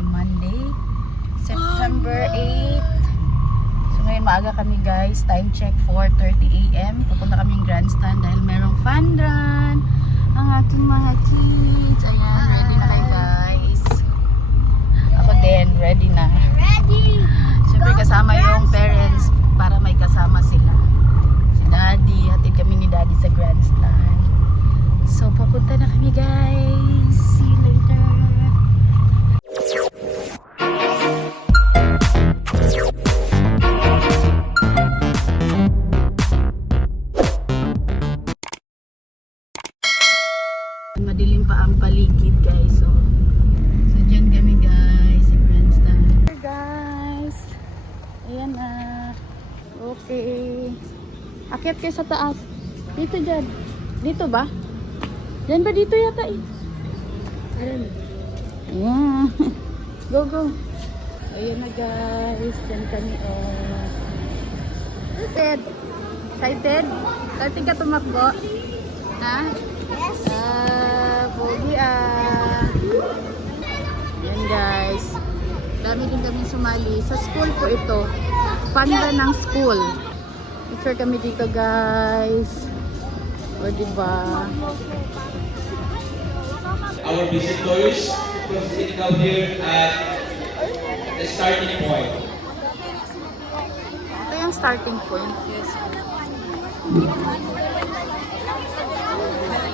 ay Monday, September 8. So ngayon maaga kami guys. Time check 4:30 AM. Pupunta kami yung grandstand dahil merong fun run. Ang aking mga kids. Ayan, ready na kayo guys. Ako din, ready na. Ready! Siyempre kasama yung parents para may kasama sila. Si Daddy, hatid kami ni Daddy sa grandstand. So papunta na kami guys. See you later. Madilim pa ang paligid guys. So dyan kami guys sa grandstand. Hey guys. Ayan na. Okay. Akyat kayo sa taas. Dito dyan. Dito ba? Dyan ba dito yata eh? Ayan. Go go. Ayan na guys. Dyan kami oh. Excited? Excited? Excited ka tumakbo? Ha? Yes! Pogi Ayan guys. Dami din kami sumali. Sa school po ito. Panda ng school. Picture kami dito guys. O diba? Our visitors sitting out here at the starting point. Ito yung starting point. Yes.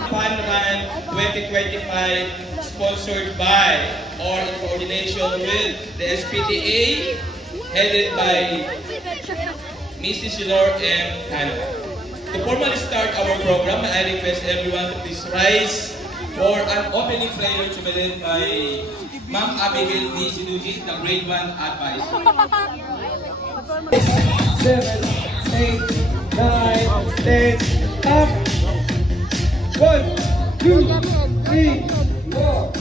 Fun Run 2025 sponsored by or in coordination with the SPTA headed by Mrs. Lenore M. Tano. To formally start our program, I request everyone to please rise for an opening prayer to be led by Ma'am Abigail D. Sinugit, the grade 1 advisor. 7, 8, 9, 10, up! 1, 2, 3, 4,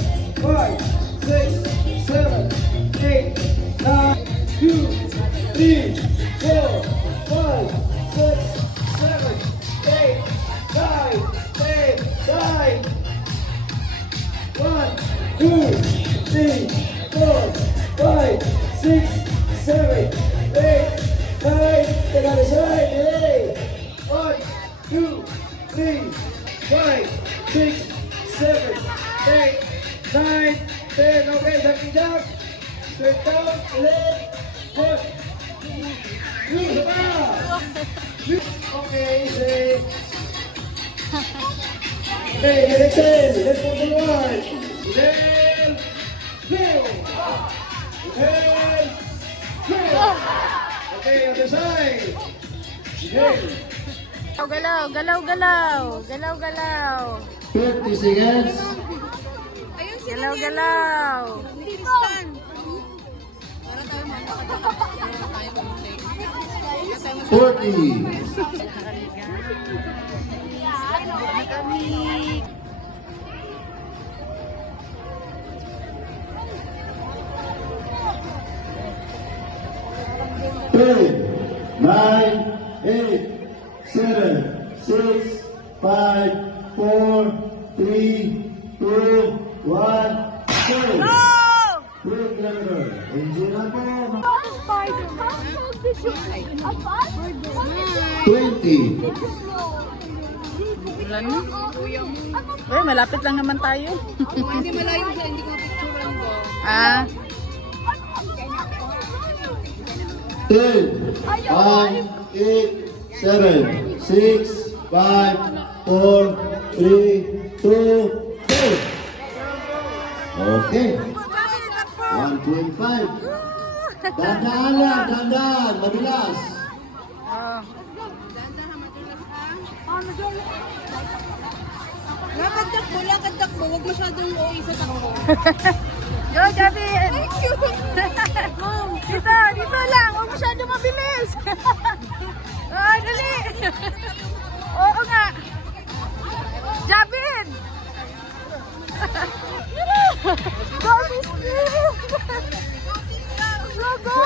5, 6, 7, 8, 9, 2, 3, 4, 5, 6, 7, 8, 9, 10, 9, 1, 2, 3, 4, 5, 6, 7, 8, 9, take out the side, hey! 1, 2, 3, 5, 6, 7, 8, 9, 10. Okay, jumping jack. Straight down, left, push. Two, sama. Okay, say. Okay, next 10. Let's go to the right. Then, go. Then, go. Okay, other side. Okay. Galaw, galaw, galaw. Galaw, galaw. 30 seconds. Galaw, galaw. Forty. Ten, 9, 8, 7, 6, 5, 4, 3, 2, 1, go! 3 kilometers. Engine na po. 20. Wala na. Eh, malapit lang naman tayo. Hindi malayo siya, hindi ko picture lang ko. Ah, 10, 9, 8, 7, 6, 5, 4, 3, 2, go! Okay. 125. Dandaan lang, dandaan. Madalas. oh. Lakad takbo, huwag masyadong OA sa takbo. Go, Gabi! Thank you! Dito lang! Huwag masyado mabilis! Ah, dali! Oo nga! Jabin! Go, Steve! Go, go!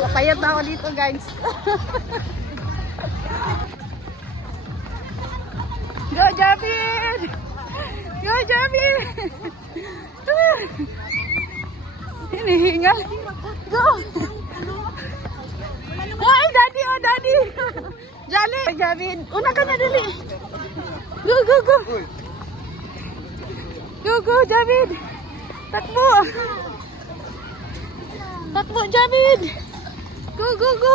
Papayat na ako dito, guys. Javi! Hinihingal. Go! Ay, daddy, oh, daddy! Jali! Javi, una ka na, dali. Go, go, go! Go, go, Javid! Takbo! Takbo, Javid! Go, go, go!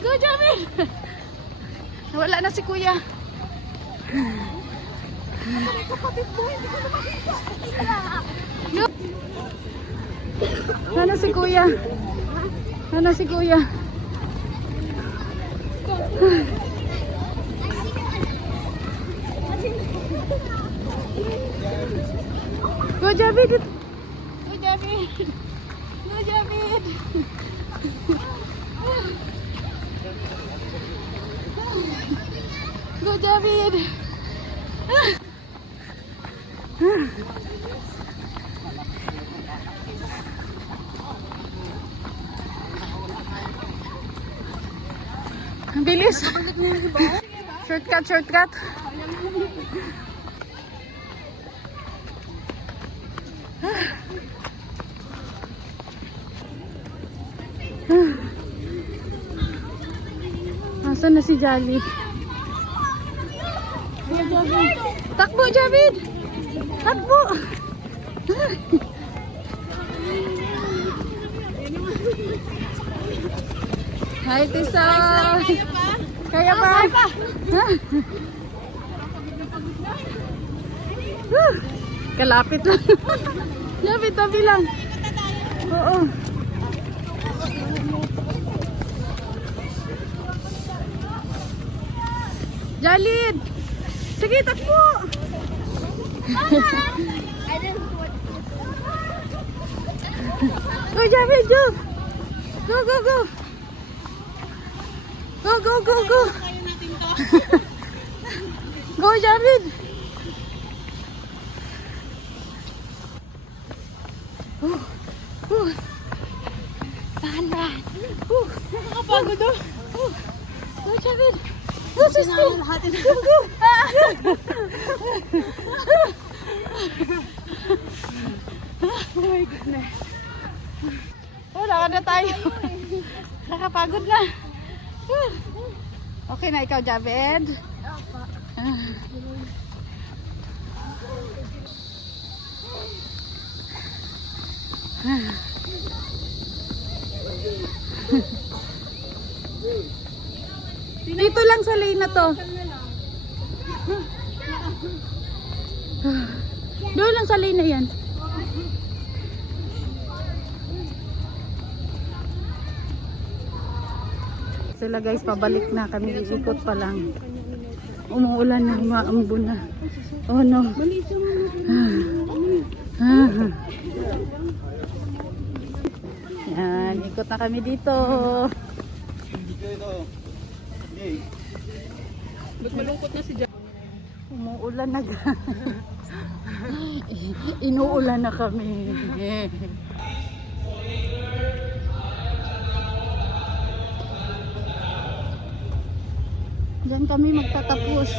Go, Javid! Nawala na si kuya. No. Ano si kuya? Ano si kuya? Go, Javid! Go, Javid! Go, Javid! Go, Javid! Ang bilis! Shortcut, shortcut! Asan na si Jolly? Takbo, Javid! Takbo! Hi, Tisa! Kaya pa? Kalapit lang. Lapit, tabi lang. Oo. Jalid! Sige, takbo! Go, Javid, go! Go, go, go! Go, go, go, go! Go, Javid! Tahan-tahan! Nakakapagod oh. Go, Javid! Go, sister! Go, go! Oh my goodness. Wala ka na tayo. Nakapagod na. Okay na ikaw, Javed? Dito lang sa lane na to. Doon lang sa lane na yan. Sila guys, pabalik na kami, iikot pa lang. Umuulan na, umaambo na. Oh no. Yan, ikot na kami dito. Ba't malungkot na si Jack? Umuulan na. Inuulan na kami. Diyan kami magtatapos.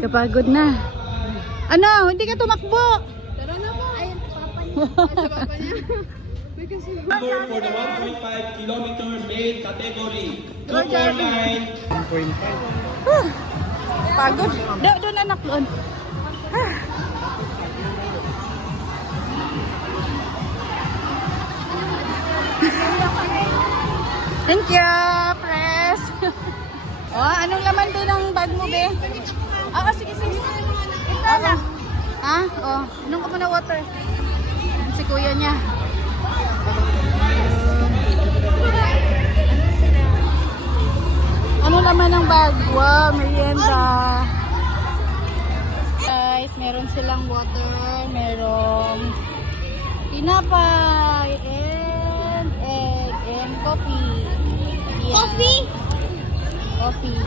Kapagod na. Ano? Hindi ka tumakbo. Tara na po. Ayun, papa niya. Sa papa niya. May kasi... Number for the 1.5 kilometer main category. Go, Jeremy. 249. Pagod. Doon anak doon. Thank you, press. Oh, anong laman din ng bag mo, be? Oo, sige, sige. Oo. Ha? Oh, anong ka muna water? Si kuya niya. Ano laman ng bag? Wow, merienda. Guys, meron silang water, merong tinapay, and egg, and coffee. Yeah. Coffee? Coffee.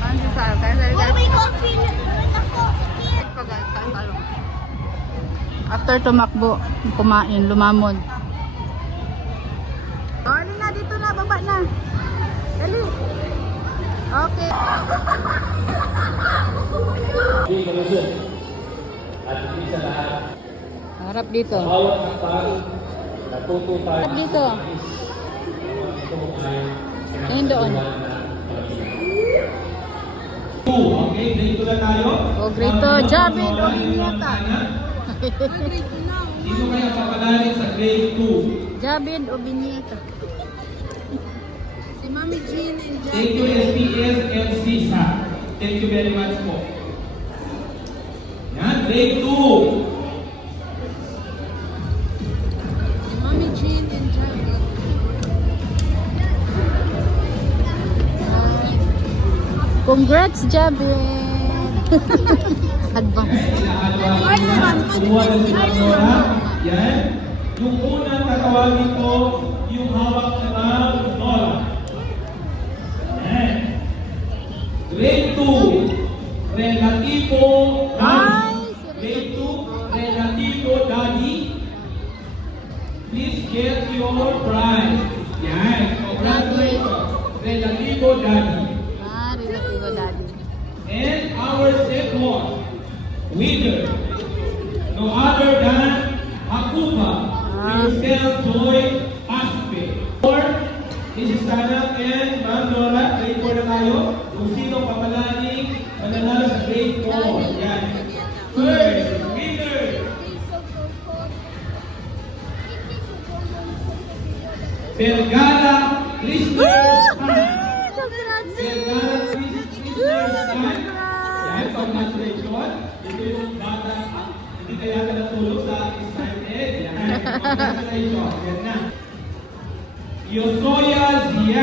Ano sa akin? May coffee. After tumakbo, kumain, lumamon. Oh, alin na, dito na, baba na. Dali. Okay. Hindi malusog. At hindi sa lahat, Harap dito. bawat hakbang, natuto tayo. Harap dito. Ito ay Ayun doon. Okay, grade 2 na tayo. O, grade 2. Jabin o Binyata. Dito kayo papalalim sa grade 2. Jabin o Binyata. Si Mami Jean and Thank you SPS and CISA. Thank you very much po. Yan, grade 2. Si Mami Jean and John. Congrats, Jabin. Advance. Kumuha na si Nora. Yan. Yung unang tatawagin ko, yung hawak ng Nora. Yan. Grade 2, relativo daddy. Grade 2, relativo daddy. Please get your prize. Yan. Congratulations. Relativo daddy. Relativo daddy. And our second winner, no other than Hakuba, yourself Joy Aspe. Or, Mrs. Sana and Ma'am Nora, grade 4 na tayo. Kung sino papalaning mananalo sa grade 4. Yan. First winner. Vergara Listeners Time. Vergara Listeners Time. Yan, congratulations. Ito yung bata, hindi kaya ka natulog sa excited. Yan, congratulations. Yan na. Yosoya Zia